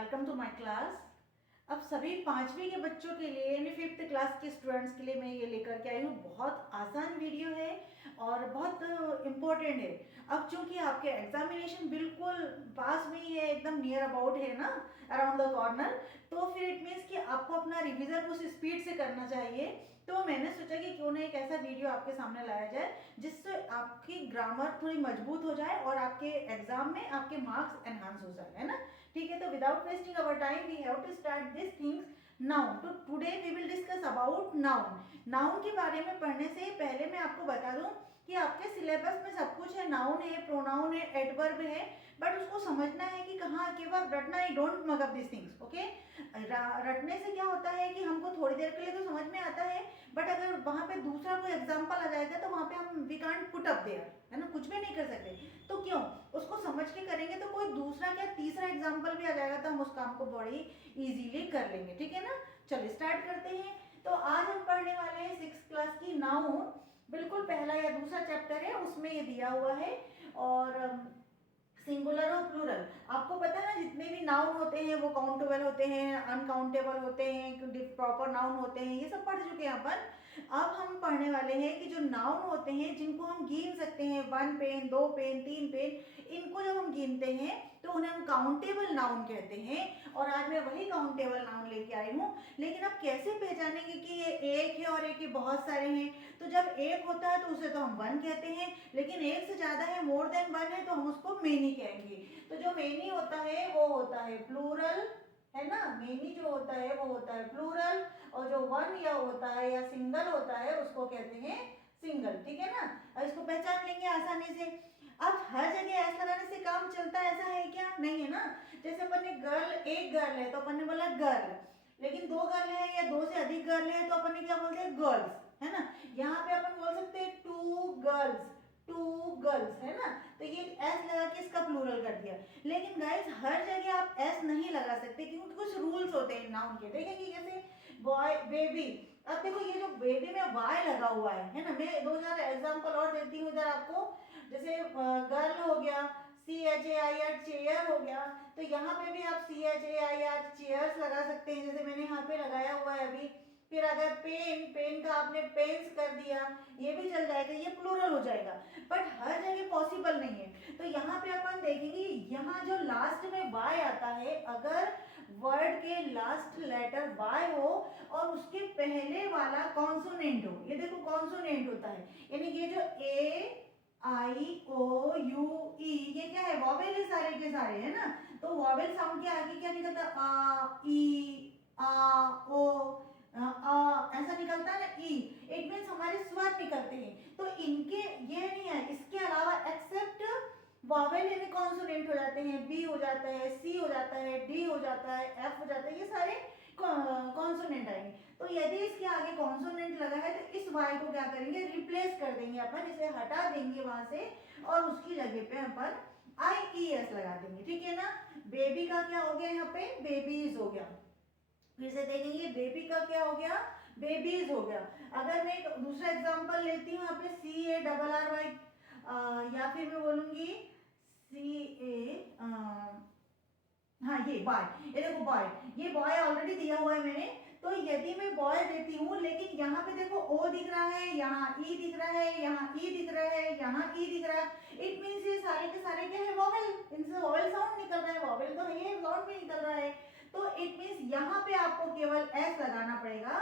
Welcome to my class. अब सभी पांचवी के बच्चों के लिए यानी 5th क्लास के स्टूडेंट्स के लिए मैं ये लेकर के आई हूँ। बहुत आसान वीडियो है और बहुत इम्पोर्टेंट है। अब चूंकि आपके एग्जामिनेशन बिल्कुल पास में ही है, एकदम नियर अबाउट है ना, अराउंड द कॉर्नर, तो फिर इट मीन्स कि आपको अपना रिविजन उस स्पीड से करना चाहिए। तो मैंने सोचा कि क्यों ना एक ऐसा वीडियो आपके सामने लाया जाए जिससे आपकी ग्रामर थोड़ी मजबूत हो जाए और आपके एग्जाम में आपके मार्क्स एनहांस हो जाए, है ना। ठीक है, तो without wasting our time we have to start this things noun. तो today we will discuss about noun. Noun के बारे में पढ़ने से पहले मैं आपको बता दूं कि आपके सिलेबस में सब कुछ है, नाउन है, प्रोनाउन है, एडवर्ब है, बट उसको समझना है कि कहाँ, केवल रटना ही, don't mug up this things, okay. रटने से क्या होता है कि हमको थोड़ी देर के लिए तो समझ में आता है, बट अगर वहां पे दूसरा कोई एग्जाम्पल आ जाएगा तो वहां पे हम we can't put up there, है ना, कुछ भी नहीं कर सकते। तो क्यों, उसको समझ के करेंगे तो कोई दूसरा क्या तीसरा एग्जाम्पल भी आ जाएगा तो हम उस काम को बड़ी इजीली कर लेंगे, ठीक है ना। चलिए स्टार्ट करते हैं। तो आज हम पढ़ने वाले हैं 6th क्लास की नाउन। बिल्कुल पहला या दूसरा चैप्टर है, उसमें ये दिया हुआ है। और सिंगुलर और प्लूरल आपको पता है ना, जितने भी नाउन होते हैं वो काउंटेबल होते हैं, अनकाउंटेबल होते हैं, प्रॉपर नाउन होते हैं, ये सब पढ़ चुके हैं अपन। अब हम पढ़ने वाले हैं कि जो नाउन होते हैं जिनको हम गिन सकते हैं, 1 पेन, 2 पेन, 3 पेन, इनको जब हम गिनते हैं तो उन्हें हम काउंटेबल नाउन कहते हैं। और आज मैं वही काउंटेबल नाउन लेके आई हूँ। लेकिन अब कैसे पहचानेंगे कि ये एक है और एक, ये बहुत सारे हैं। तो जब एक होता है तो उसे तो हम 1 कहते हैं, लेकिन एक से ज्यादा है, मोर देन 1 है, तो हम उसको मेनी कहेंगे। तो जो मेनी होता है वो होता है प्लूरल, है ना। मेनी जो होता है वो होता है प्लूरल, और जो 1 या होता है या सिंगल होता है उसको कहते हैं सिंगल, ठीक है ना। अब इसको पहचान लेंगे आसानी से। अब हर जगह ऐसा लगाने से काम चलता है ऐसा है क्या, नहीं है ना। जैसे अपन ने गर्ल, एक गर्ल है तो अपन ने बोला गर्ल, लेकिन 2 गर्ल है या 2 से अधिक गर्ल है तो अपन ने क्या बोलते हैं, गर्ल्स, है ना। यहाँ पे अपन बोल सकते हैं 2 गर्ल्स, 2 गर्ल्स, है ना। तो ये एस लगा के इसका प्लूरल कर दिया। लेकिन गाइस हर जगह आप एस नहीं लगा सकते क्योंकि कुछ रूल्स होते हैं नाउन के, देखेंगे जैसे बॉय, बेबी। अब देखो ये जो बेबी में वाई लगा हुआ है ना। मैं 2000 एग्जाम्पल और देती हूँ इधर आपको। जैसे गर्ल हो गया, CHAIR, चेयर हो गया, तो यहाँ पे भी आप CHAIR चेयर्स लगा सकते हैं, जैसे मैंने यहाँ पे लगाया हुआ है अभी। फिर अगर पेन, पेन का आपने पेन्स कर दिया, ये भी चल जाएगा, ये प्लूरल हो जाएगा। बट हर जगह पॉसिबल नहीं है। तो यहाँ पे अपन देखेंगे, यहाँ जो लास्ट में वाई आता है, अगर वर्ड के लास्ट लेटर वाई हो और उसके पहले वाला कॉन्सोनेंट हो, ये देखो कॉन्सोनेंट होता है, यानी ये जो AIOUE, ये क्या है, वॉवेल है सारे के सारे, है ना। तो वॉवेल साउंड के आगे क्या निकलता है, आ, ई, आ, ओ, ऐसा निकलता है ना, ई। इट मीन्स हमारे स्वर निकलते हैं। तो इनके ये नहीं है, इसके अलावा एक्सेप्ट वॉवेल यानी कॉन्सोनेंट हो जाते हैं, बी हो जाता है, सी हो जाता है, डी हो जाता है, एफ हो जाता है, ये सारे कॉन्सोनेंट आएंगे। तो यदि इसके आगे कॉन्सोनेंट लगा है तो इस वाई को क्या करेंगे, रिप्लेस कर देंगे अपन, इसे हटा देंगे वहां से और उसकी जगह पे अपन IES लगा देंगे, ठीक है ना। बेबी का क्या हो गया, यहाँ पे बेबीज हो गया। फिर से देखेंगे बेबी का क्या हो गया, बेबीज हो गया। अगर मैं एक दूसरा एग्जांपल लेती हूँ, यहाँ पे CARRY, या फिर मैं बोलूंगी CA, हाँ ये बॉय, ये देखो बॉय, ये बॉय ऑलरेडी दिया हुआ है मैंने। तो यदि मैं बॉय देती हूँ, लेकिन यहाँ पे देखो ओ दिख रहा है, यहाँ ई दिख रहा है, यहाँ ई दिख रहा है, यहाँ ई दिख रहा है, इट मीन्स ये सारे के सारे क्या है, वॉवेल, इनसे वॉवेल साउंड निकल रहा है, वॉवेल तो है, साउंड भी निकल रहा है। तो इट मीन्स यहाँ पे आपको केवल एस लगाना पड़ेगा,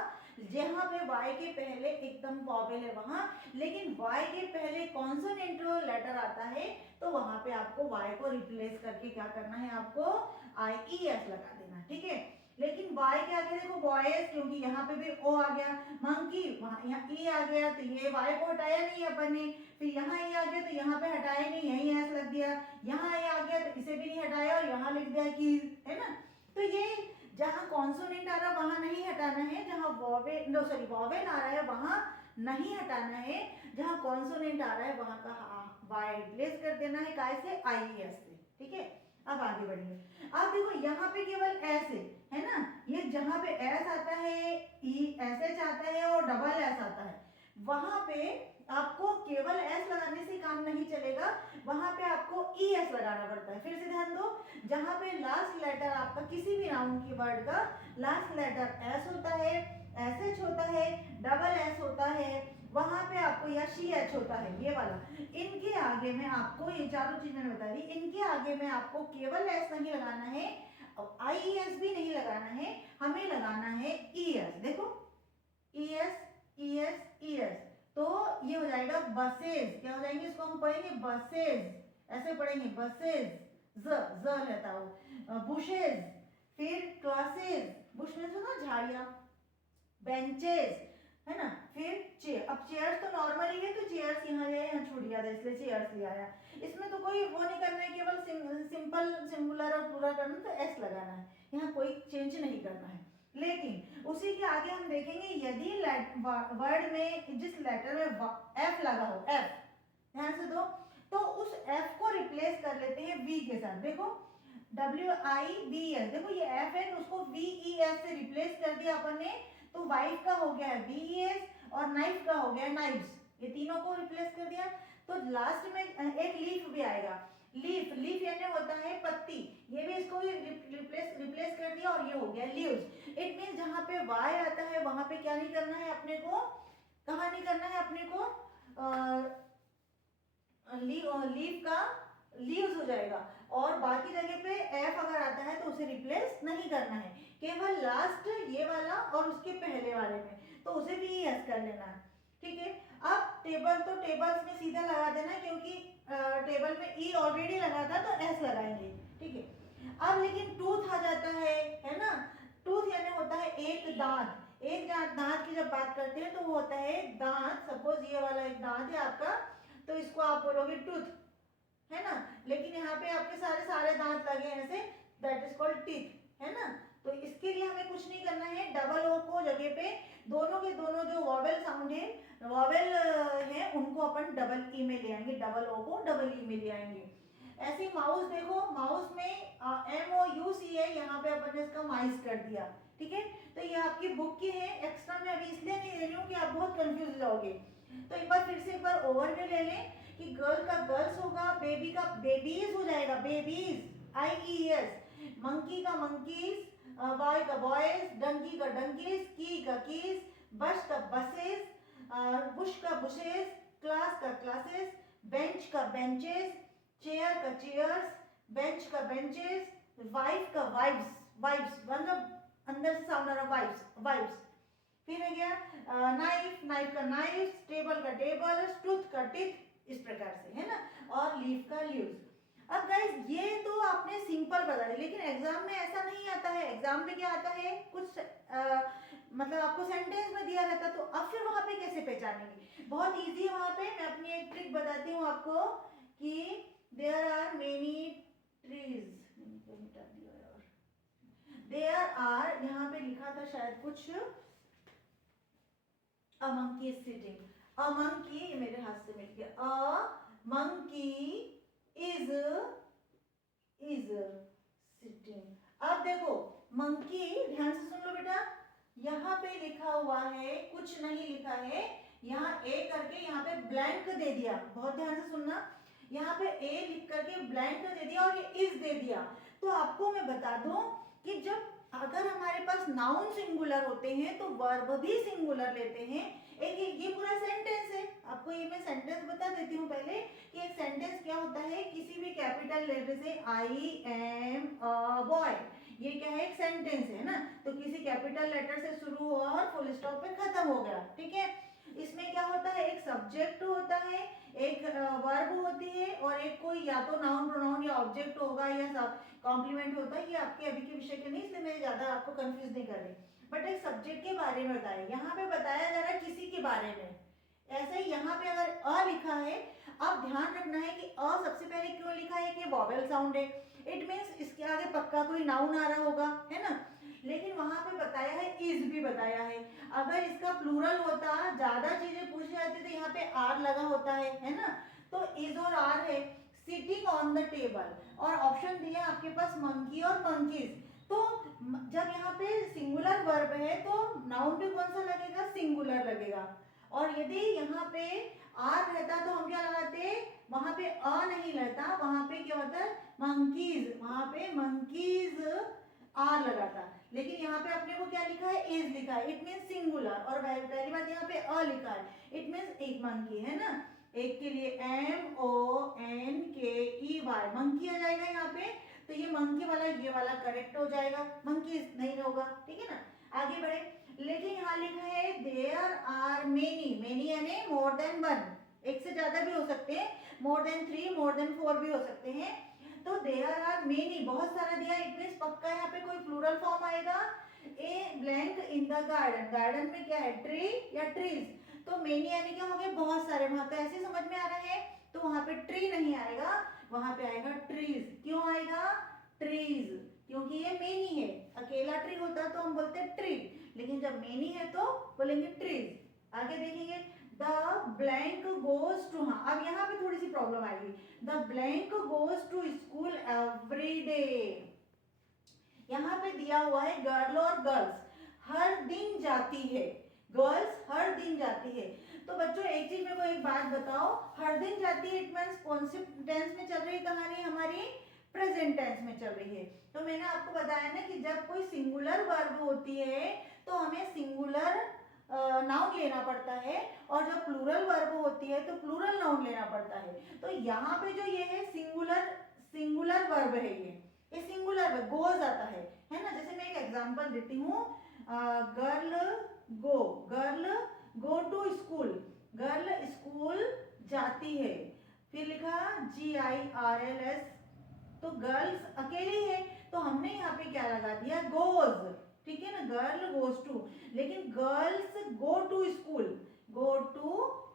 जहां पे वाई के पहले एकदम वॉवेल है वहां, लेकिन वाई के पहले कॉन्सोनेंट लेटर आता है तो वहां पे आपको वाई को रिप्लेस करके क्या करना है, आपको IES लगा देना, ठीक है। लेकिन वाई के आगे देखो बॉयज, क्योंकि यहाँ पे भी ओ आ गया, मंकी, वहां यहाँ ई आ गया तो ये वाई को हटाया नहीं अपन ने, फिर यहाँ ई आ गया तो यहाँ पे हटाया नहीं, यही एस लग दिया, यहाँ ए आ गया तो इसे भी नहीं हटाया और यहाँ लिख दिया की, है ना। तो ये जहां कॉन्सोनेंट आ रहा है वहां नहीं हटाना है, जहां वॉवेल, नो सॉरी, वॉवेल आ रहा है वहां नहीं हटाना है, जहां कॉन्सोनेंट आ रहा है वहां का वाई रिप्लेस कर देना है, काय से, IES से, ठीक है। अब आगे बढ़िए। अब देखो यहाँ पे केवल एस है ना, ये जहां पे एस आता है, ESH आता है और डबल एस आता है, वहां पे आपको केवल एस लगाने से काम नहीं चलेगा, वहां पे आपको ES लगाना पड़ता है। फिर से ध्यान दो, जहां पे लास्ट लेटर आपका किसी भी नाउन की वर्ड का लास्ट लेटर एस होता है, एस एच होता है, डबल एस होता है, वहां पे आपको या शी एच होता है, ये वाला, इनके आगे में आपको ये चारों चीजें मैं बता दी, इनके आगे में आपको केवल एस नहीं लगाना है, आई एस भी नहीं लगाना है, हमें लगाना है ई एस। देखो E S E S E S, तो ये हो जाएगा बसेस। क्या हो जाएंगे, इसको हम पढ़ेंगे बसेस, ऐसे पढ़ेंगे बसेस, ज रहता हो, बुशेस, फिर क्लासेस, बुश में सुना झाड़ियां, बेंचेस, है ना, फिर चेयर। अब चेयर्स तो नॉर्मली है, तो चेयर्स यहाँ लिया, यहाँ छूट गया था इसलिए चेयर्स लिया आया। इसमें तो कोई वो नहीं करना है, केवल सिंपल सिंगुलर और पूरा करना, तो एस लगाना है, यहाँ कोई चेंज नहीं करना है। लेकिन उसी के आगे हम देखेंगे यदि वर्ड में जिस लेटर में एफ लगा हो, एफ ध्यान से दो, तो उस एफ को रिप्लेस कर लेते हैं वी के साथ। देखो WIVS, देखो ये एफ है तो उसको VES से रिप्लेस कर दिया अपन ने, तो वाइफ का हो गया है VES और नाइफ का हो गया है नाइफ्स, ये तीनों को रिप्लेस कर दिया। तो लास्ट में एक लीफ भी आएगा, लीफ, लीफ यानी होता है पत्ती, ये भी इसको भी रिप्लेस कर दिया और ये हो गया लीव्स। इट मीन जहाँ पे वाई आता है वहां पे क्या नहीं करना है अपने को, कहाँ नहीं करना है अपने को, लीफ का लीव्स हो जाएगा, और बाकी जगह पे एफ अगर आता है तो उसे रिप्लेस नहीं करना है, केवल लास्ट ये वाला और उसके पहले वाले में, तो उसे भी एस कर लेना है। ठीक है, अब टेबल, तो टेबल्स में सीधा लगा देना, क्योंकि टेबल में ई ऑलरेडी लगा था तो एस लगाएंगे। ठीक है, अब लेकिन टूथ आ जाता है ना, टूथ यानी होता है एक दांत, एक दांत की जब बात करते हैं तो वो होता है दांत। सपोज ये वाला एक दांत है आपका, तो इसको आप बोलोगे टूथ, है ना, लेकिन यहाँ पे आपके सारे दांत लगे हैं ऐसे, दैट इज कॉल्ड टीथ, है ना। तो इसके लिए हमें कुछ नहीं करना है, डबल ओ को जगह पे दोनों के दोनों जो वॉवेल साउंड है, वॉवेल है, उनको अपन डबल ई में ले आएंगे, डबल ओ को डबल ई में ले आएंगे। ऐसे ही माउस, देखो माउस में MOUS है, यहाँ पे अपन ने इसका माइस कर दिया। ठीक है, तो ये आपकी बुक की है, एक्स्ट्रा में अभी इसलिए नहीं दे रही हूँ कि आप बहुत कंफ्यूज हो जाओगे। तो एक बार फिर से एक बार ओवरव्यू ले लें कि गर्ल का गर्ल्स होगा, बेबी का बेबीज हो जाएगा, बेबीज IES, मंकी का मंकीज, बॉय का बॉयज, डंकी का डंकीज, की का कीज, बस का बसेस, बुश का बुशेस, क्लास का क्लासेस, बेंच का बेंचेस, चेयर का चेयर्स, बेंच का बेंचेस, वाइफ का वाइफ्स, वाइफ्स मतलब अंदर से साउंड आ रहा वाइफ्स, वाइफ्स। फिर है गया नाइफ, नाइफ का नाइफ, टेबल का टेबल, टूथ का टीथ, इस प्रकार से, है ना, और लीफ का लीव्स। अब गाइस ये तो आपने सिंपल बता दिया, लेकिन एग्जाम में ऐसा नहीं आता है। एग्जाम में क्या आता है, कुछ मतलब आपको सेंटेंस में दिया रहता, तो अब फिर वहां पे कैसे पहचानेंगे, बहुत इजी है। वहां पे मैं अपनी एक ट्रिक बताती हूँ आपको कि there are many trees, there are, यहाँ पे लिखा था शायद कुछ, a monkey is sitting, a monkey, मेरे हाथ से मिल गया, अ मंकी इज सिटिंग। अब देखो मंकी, ध्यान से सुन लो बेटा, यहाँ पे लिखा हुआ है, कुछ नहीं लिखा है, यहाँ ए करके यहाँ पे ब्लैंक दे दिया, बहुत ध्यान से सुनना, यहाँ पे ए लिख करके ब्लैंक दे दिया और ये इज दे दिया। तो आपको मैं बता दूं कि जब अगर हमारे पास नाउन सिंगुलर होते हैं तो वर्ब भी सिंगुलर लेते हैं। एक ये पूरा सेंटेंस है, आपको ये मैं सेंटेंस बता देती हूँ पहले कि एक सेंटेंस क्या होता है, किसी भी कैपिटल लेटर से आई एम अ बॉय, ये क्या है, एक सेंटेंस है ना, तो किसी कैपिटल लेटर से शुरू हुआ और फुल स्टॉप पे खत्म हो गया। ठीक है, इसमें क्या होता है, एक सब्जेक्ट होता है, एक वर्ब होती है, और एक कोई या तो नाउन प्रोनाउन या ऑब्जेक्ट होगा या कॉम्प्लीमेंट होता है। ये आपके अभी के विषय के नहीं, इसलिए मैं ज्यादा आपको कंफ्यूज नहीं कर रही, बट एक सब्जेक्ट के बारे में बताया, यहाँ पे बताया जा रहा है किसी के बारे में। ऐसे ही यहाँ पे अगर अ लिखा है, अब ध्यान रखना है कि अ सबसे पहले क्यों लिखा है कि वॉवेल साउंड है, इट मीन्स इसके आगे पक्का कोई नाउन आ रहा होगा, है ना। लेकिन वहां पे बताया है, इज भी बताया है, अगर इसका प्लूरल होता, ज्यादा चीजें पूछी जाती तो यहाँ पे आर लगा होता है ना, तो इज और आर है। सिटिंग ऑन द टेबल, और ऑप्शन दिया आपके पास मंकी और मंकीज, तो जब यहाँ पे सिंगुलर वर्ब है तो नाउन भी कौन सा लगेगा, सिंगुलर लगेगा। और यदि यहाँ पे आर रहता तो हम क्या लगाते, वहां पे अ नहीं रहता, वहां पे क्या होता है मंकीज, वहां पे मंकीज आर लगा था, लेकिन यहाँ पे अपने को क्या लिखा है, इज लिखा है, इट मीन्स सिंगुलर। और पहली बात यहाँ पे अ लिखा है, इट मीन्स एक मंकी है ना, एक के लिए MONKEY मंकी आ जाएगा यहाँ पे, तो ये मंकी वाला ये वाला करेक्ट हो जाएगा, मंकी नहीं होगा, ठीक है ना। आगे बढ़े, लेकिन यहाँ लिखा है देयर आर मेनी, मेनी यानी मोर देन वन, एक से ज्यादा भी हो सकते हैं, मोर देन 3 मोर देन 4 भी हो सकते हैं। तो देयर आर मेनी बहुत सारा दिया, इट मींस पक्का यहाँ पे कोई प्लूरल फॉर्म आएगा। A blank in the garden, garden में क्या है, ट्री या ट्रीज, तो मेनी यानी क्या हो गया, बहुत सारे, वहां तो ऐसे समझ में आ रहा है, तो वहां पे ट्री नहीं आएगा, वहां पे आएगा ट्रीज। क्यों आएगा ट्रीज, क्योंकि ये मेनी है, अकेला ट्री होता तो हम बोलते ट्री, लेकिन जब मेनी है तो बोलेंगे ट्रीज। आगे देखेंगे, द ब्लैंक गोज टू, हाँ अब यहाँ पे थोड़ी सी प्रॉब्लम आएगी, the blank goes to school every day, यहाँ पे दिया हुआ है गर्ल और गर्ल्स, हर दिन जाती है, गर्ल्स हर दिन जाती है। तो बच्चों एक चीज मेरे को एक बात बताओ, हर दिन जाती है इट मींस कौन से टेंस में चल रही है कहानी, हमारी प्रेजेंट टेंस में चल रही है। तो मैंने आपको बताया ना कि जब कोई सिंगुलर वर्ब होती है तो हमें सिंगुलर नाउन लेना पड़ता है, और जब प्लूरल वर्ब होती है तो प्लूरल नाउन लेना पड़ता है। तो यहाँ पे जो ये है सिंगुलर, सिंगुलर वर्ब है, ये सिंगुलर वर्ब, गोज आता है ना। जैसे मैं एक एग्जांपल देती हूँ, girl go to school, girl school जाती है, फिर लिखा GIRLS, तो गर्ल्स अकेली है, तो हमने यहाँ पे क्या लगा दिया, गोज, ठीक है ना, गर्ल गोज टू, लेकिन girls go to school, go to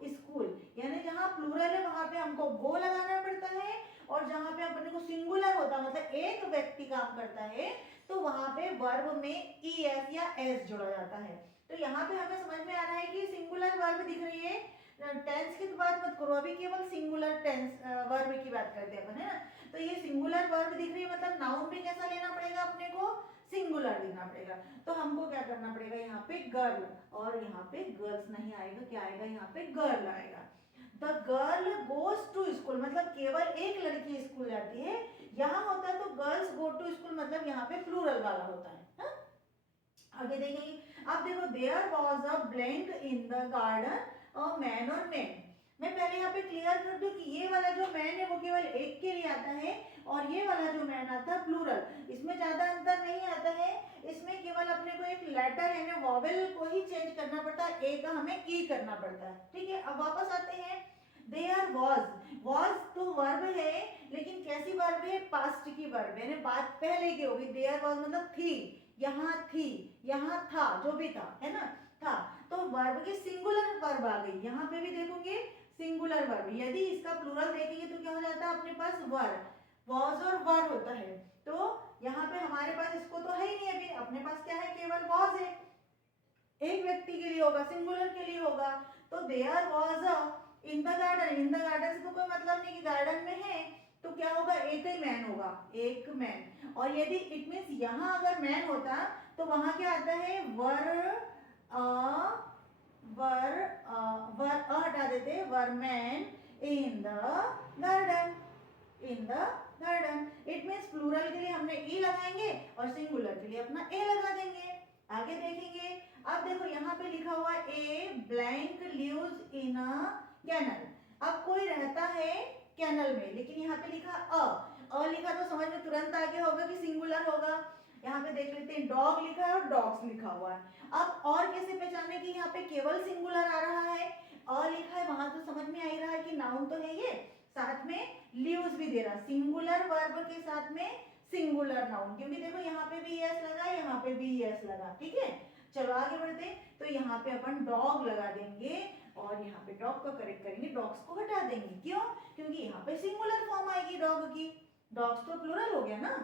school, यानी जहाँ प्लूरल है वहां पे हमको गो लगाना पड़ता है, और जहाँ पे अपने को सिंगुलर होता है मतलब एक व्यक्ति काम करता है तो वहां पे वर्ब में ES या S जोड़ा जाता है। तो यहाँ पे हमें समझ में आ रहा है कि सिंगुलर वर्ब दिख रही है, टेंस की तो बात मत करो, अभी केवल सिंगुलर टेंस वर्ब की बात करते हैं अपन, है ना। तो ये सिंगुलर वर्ब दिख रही है, मतलब नाउन भी कैसा लेना पड़ेगा अपने को, सिंगुलर लेना पड़ेगा। तो हमको क्या करना पड़ेगा, यहाँ पे गर्ल, और यहाँ पे गर्ल्स नहीं आएगा, क्या आएगा यहाँ पे गर्ल आएगा। The girl goes to school, मतलब केवल एक लड़की स्कूल जाती है, यहाँ होता है तो गर्ल्स गो टू स्कूल, मतलब यहाँ पे प्लूरल वाला होता है, हा? आगे देखेंगे, अब देखो, there was a blank in the garden, a man और मैन। मैं पहले यहाँ पे क्लियर कर दूं कि ये वाला जो मैन है वो केवल एक के लिए आता है, और ये वाला जो मैन आता है प्लूरल, इसमें ज्यादा अंतर नहीं आता है, इसमें केवल अपने को एक लेटर यानी वॉवेल को ही चेंज करना पड़ता है, ए का हमें ई करना पड़ता है, ठीक है। अब वापस आते हैं, देयर वॉज तो वर्ब है, लेकिन कैसी वर्ब है, पास्ट की वर्ब है, बात पहले की होगी। देयर वॉज मतलब थी, यहाँ था, जो भी था, है ना, था, तो वर्ब की सिंगुलर वर्ब आ गई, यहाँ पे भी देखोगे सिंगुलर वर्ब। यदि इसका प्लूरल देखेंगे तो क्या हो जाता है अपने पास, वर, वॉज और वर होता है। तो यहाँ पे हमारे पास इसको तो है ही नहीं, अभी अपने पास क्या है, केवल वॉज है, एक व्यक्ति के लिए होगा, सिंगुलर के लिए होगा। तो there was a in the garden, in the garden से तो कोई मतलब नहीं कि गार्डन में है, तो क्या होगा, एक ही मैन होगा, एक मैन। और यदि इट मींस यहाँ अगर मैन होता तो वहां क्या आता है, वर हटा देते, were man in the garden, in the garden. It means plural के लिए हमने ई लगाएंगे और सिंगुलर के लिए अपना ए लगा देंगे। आगे देखेंगे, अब देखो यहाँ पे लिखा हुआ A blank lives in a canal, अब कोई रहता है कैनल में, लेकिन यहाँ पे लिखा अ लिखा तो समझ में तुरंत आ गया होगा कि सिंगुलर होगा। यहाँ पे देख लेते हैं, डॉग लिखा है और डॉग्स लिखा हुआ है। अब और कैसे पहचाने कि यहाँ पे केवल सिंगुलर आ रहा है, लिखा है वहां तो समझ में आ ही रहा है कि नाउन तो है ये, साथ में लिव्स भी दे रहा, सिंगुलर वर्ब के साथ में सिंगुलर नाउन, क्योंकि देखो यहाँ पे भी एस लगा, यहाँ पे भी एस लगा, ठीक है। चलो आगे बढ़ते, तो यहाँ पे अपन डॉग लगा देंगे और यहाँ पे डॉग का करेक्ट करेंगे, डॉग्स को हटा देंगे, क्यों, क्योंकि यहाँ पे सिंगुलर फॉर्म आएगी डॉग की, डॉग्स तो प्लूरल हो गया ना।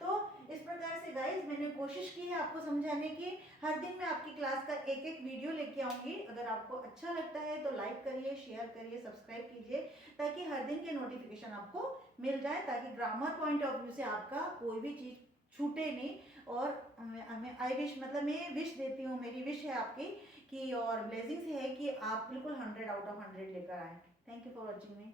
तो इस प्रकार से गाइस मैंने कोशिश की है आपको समझाने की, हर दिन मैं आपकी क्लास का एक एक वीडियो लेके आऊंगी। अगर आपको अच्छा लगता है तो लाइक करिए, शेयर करिए, सब्सक्राइब कीजिए, ताकि हर दिन के नोटिफिकेशन आपको मिल जाए, ताकि ग्रामर पॉइंट ऑफ व्यू से आपका कोई भी चीज छूटे नहीं। और मैं आई विश, मतलब मैं विश देती हूँ, मेरी विश है आपकी कि, और ब्लेसिंग्स है कि आप बिल्कुल 100 आउट ऑफ 100 लेकर आए। Thank you for watching me.